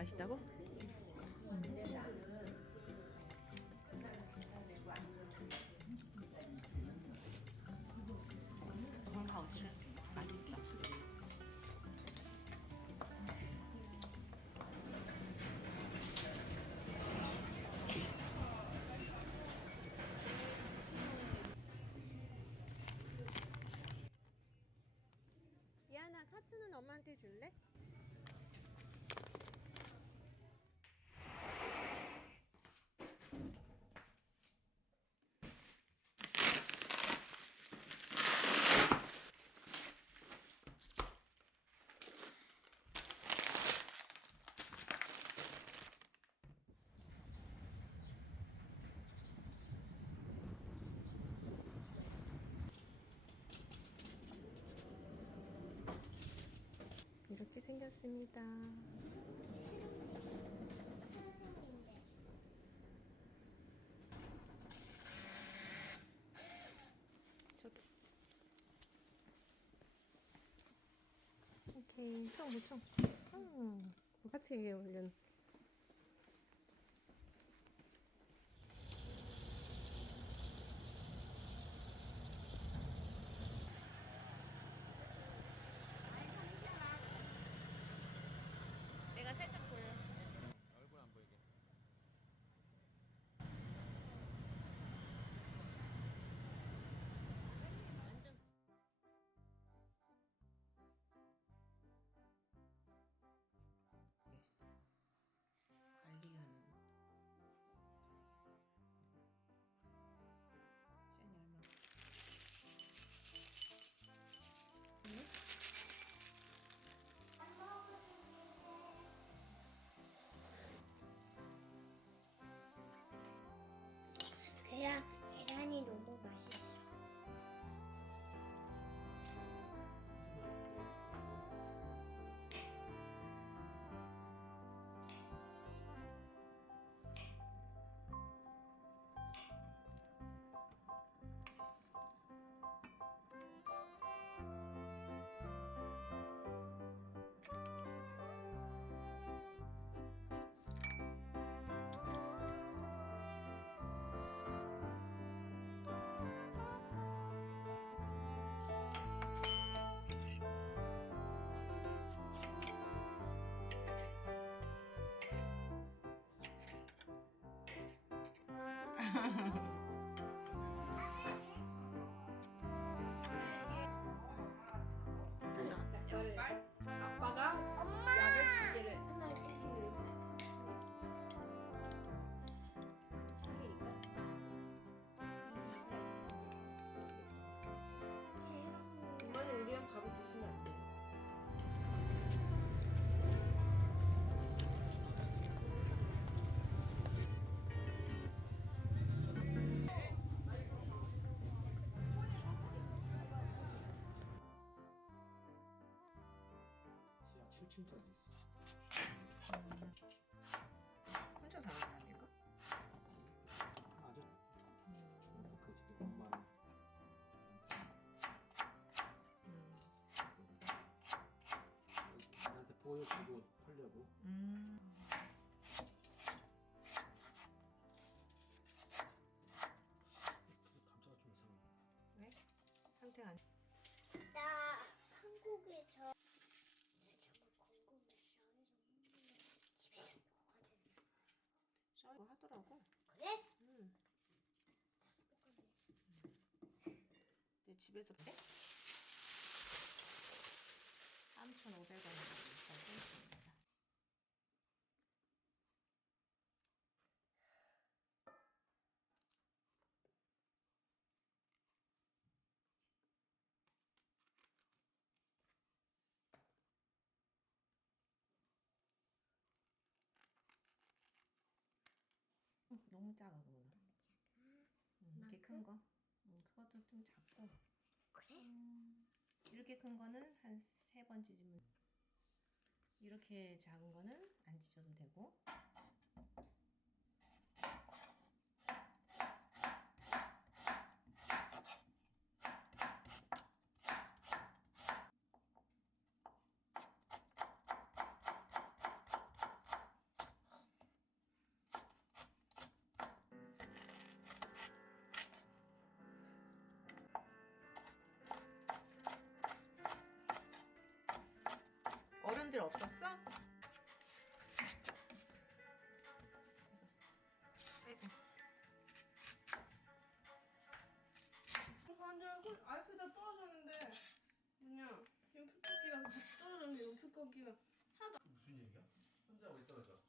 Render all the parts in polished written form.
맛있다고? 응.很好吃 맛있어. 야나 카츠는 엄마한테 줄래? 이렇게 생겼습니다. 저기. 오케이. 총 무총. 같이 올려. 내가 살짝 보여. 얼굴 안 보이게. 관리하는 시간이 얼마? 계란이 너무 맛있어. 아빠가 엄마! 약을 주제를 엄마는 우리랑 밥을 주시면 안 돼. 지하 7층짜리 있어. 혼자 사는 거 아닐까? 아주 그 집에 엄마는 나한테 보여주고 팔려고. 감자가 좀 이상해. 왜? 상태가 안. 나 한국에서 정말 궁금했어. 집에서 먹어야 되는 썰고 하더라고. 그래? 내 집에서 빼? 3,500원이라고 있습니다. 너무 작아 그거는. 이렇게 큰 거. 그것도 좀 작고. 그래? 이렇게 큰 거는 한 3번 찢으면. 이렇게 작은 거는 안 찢어도 되고. 사람들 없었어? 아이고. 완전 아이패드가 떨어졌는데 뭐냐 지금 풀꺾기가 같이 떨어졌는데 이 풀꺾기가 무슨 얘기야? 혼자 왜 떨어져?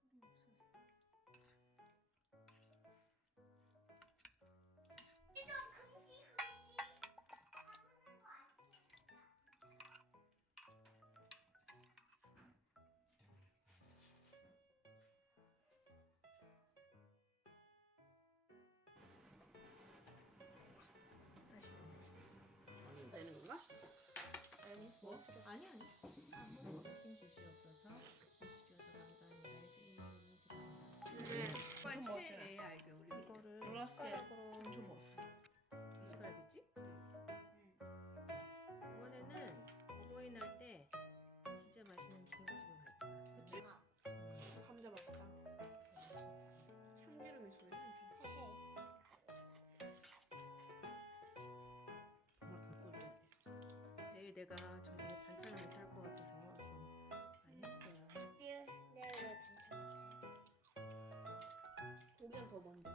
주민은 뒷전까지도 하니스가 제일 좋은데 꿀이 없어서. 되는 건가? 아니 뭐? 아니 힘 주시 없어서 주시어서 감사합니다. 근데 정말 최애야 이게 우리 이거를 몰랐을 때 숟가락으로 엄청 먹었어. 돼지갈비지? 이번에는 어버이날 때 진짜 맛있는 중국집을 갈 거야. 그치? 감자 맛있다. 참기름 있어요. 내일 내가 저녁에 반찬을 못 할 것 같아서 좀 많이 했어요. 내일 반찬. 고기는 더 먼데.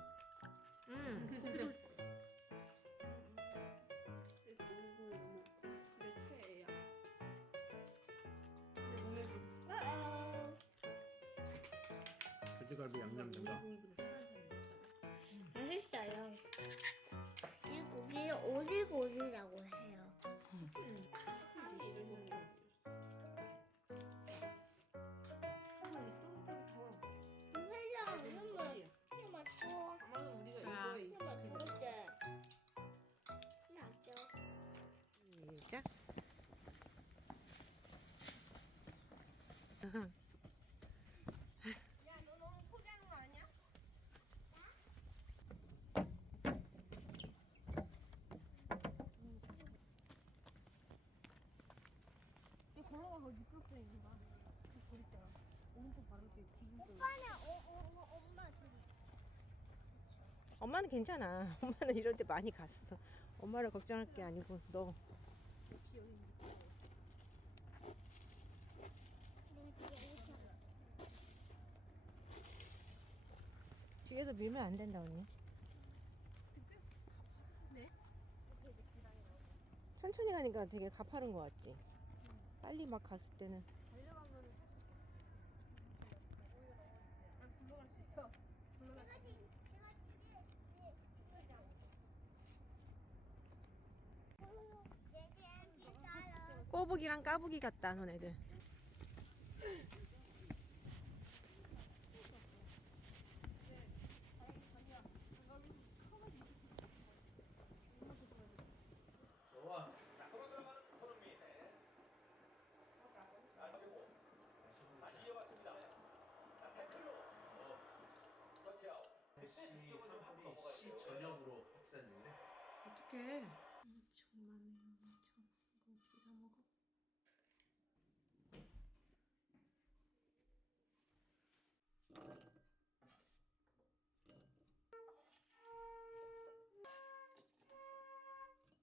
고기를 그리고 너무 내 최애야. 내 몸에 좀 돼지갈비 양념된다. 맛있어요. 이 고기를 오리고기라고 해요. 이런 거 회장 한번 맞춰. 아마도 우리가 자. 이거에 한번 먹을게. 맞죠? 시작. 야, 너 너무 포기하는 거 아니야? 얘 걸어가서 미끄럽게 있는 거야. 그 있잖아. 오른쪽 바로 뒤에 뒤집어. 오빠는 엄마 저기. 엄마는 괜찮아. 엄마는 이럴 때 많이 갔어. 엄마를 걱정할 게 아니고 너. 뒤에서 밀면 안 된다 언니. 네? 천천히 가니까 되게 가파른 거 같지? 빨리 막 갔을 때는 달려가면 굴러갈 수 있어. 굴러갈 수 있어. 꼬북이랑 까북이 같다 너네들. 좋아. 자, 걸어 들어가는 손흥민. 다시 이어갔습니다. 자, 태클로. 터치아웃. 시 전역으로 확산 중이네. 어떡해. 엄청 많네 엄청.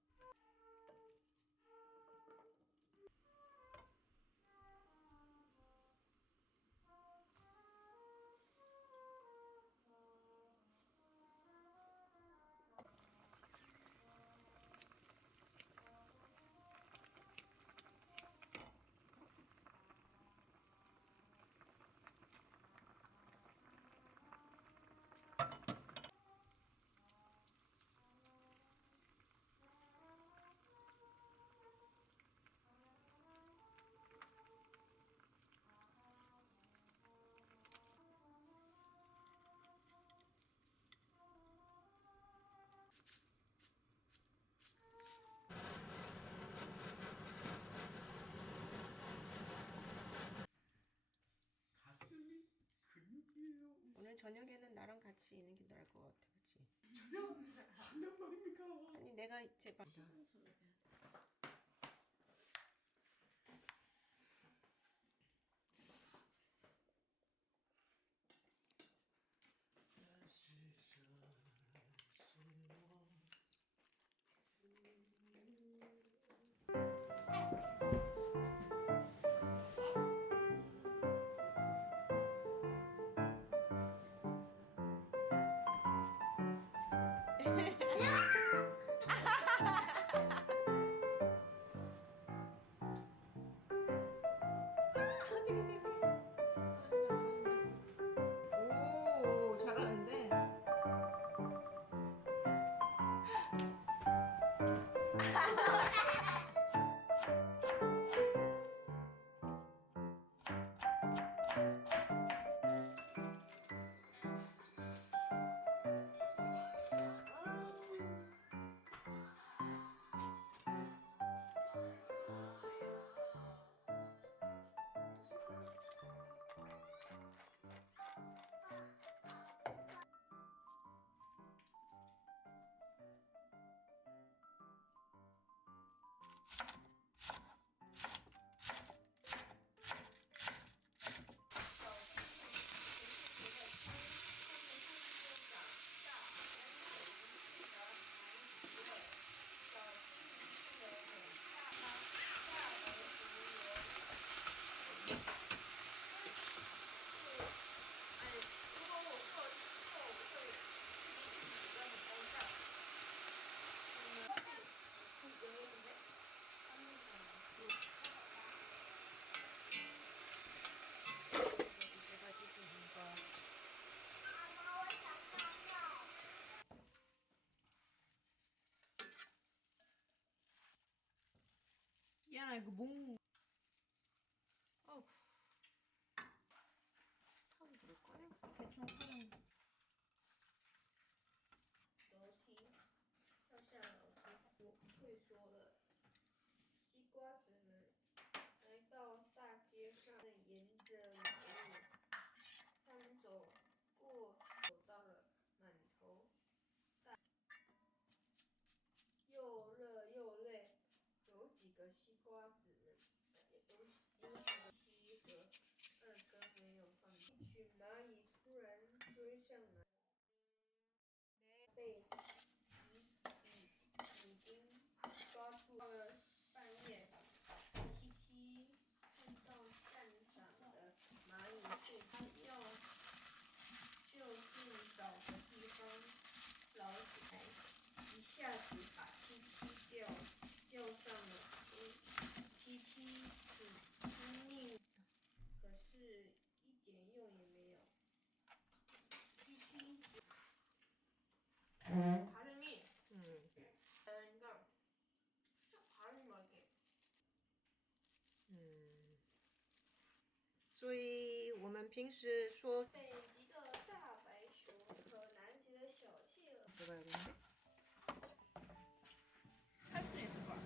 이거 어떻게 다 먹어? 가슴이 근육이에요. 오늘 저녁에는 나랑 같이 있는 게 나을 것 같아, 그렇지? 한명 말입니까? 아니 내가 제발. 오 잘하는데. 야 이거 몽. 어우. 스타일 볼 거야? 대충 하는. 楼梯，跳下楼梯，我会说了。西瓜子们来到大街上，沿着马路，他们走到了满头大，又热又累。有几个西瓜子们，有几个梯和二根没有放。一群蚂蚁突然追上来。所以我们平时说北极的大白熊和南极的小企鹅。 들어가야 되는데. 할 수 있을 것 같아.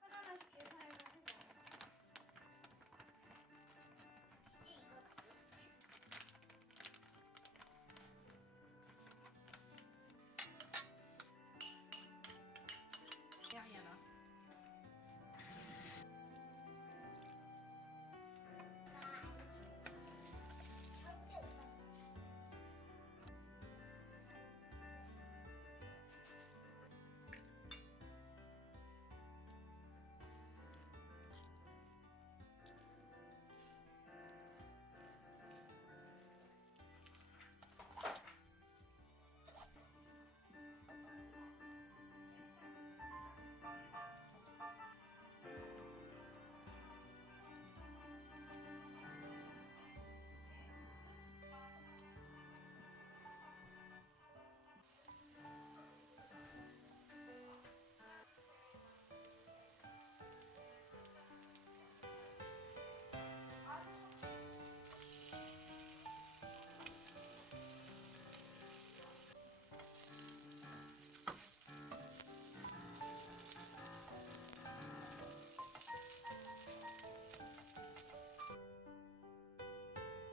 하나하나씩 계산해서 해봐. 향이 나.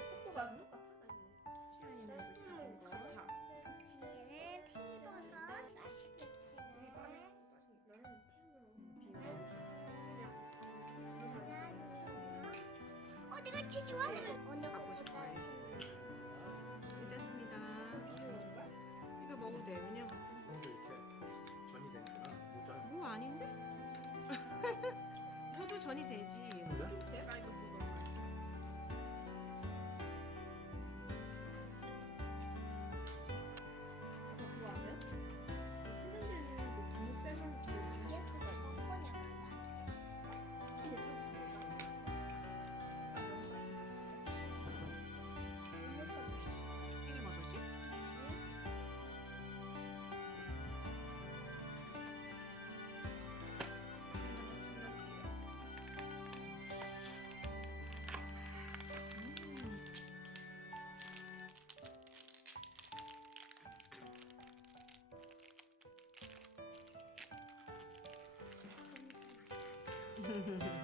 속도가 똑같아? 아니면? 시연이는 이거 작은 거. 같아. 지혜는 페이버섯 맛있겠지만 나는 나는 내가 제일 좋아하는 거 어느 갖고 것보다 싶어요. 좀 괜찮습니다. 이거 먹어도 돼. 왜냐면 좀 무도 이렇게 전이 되는구나. 무전. 무 아닌데? 무도 전이 되지. 그래? 내가 이거 보고. 그거 안 해? 세면대는 그 분유 빼서 이게 그거 거냐 나한테 팽이버섯이? 음.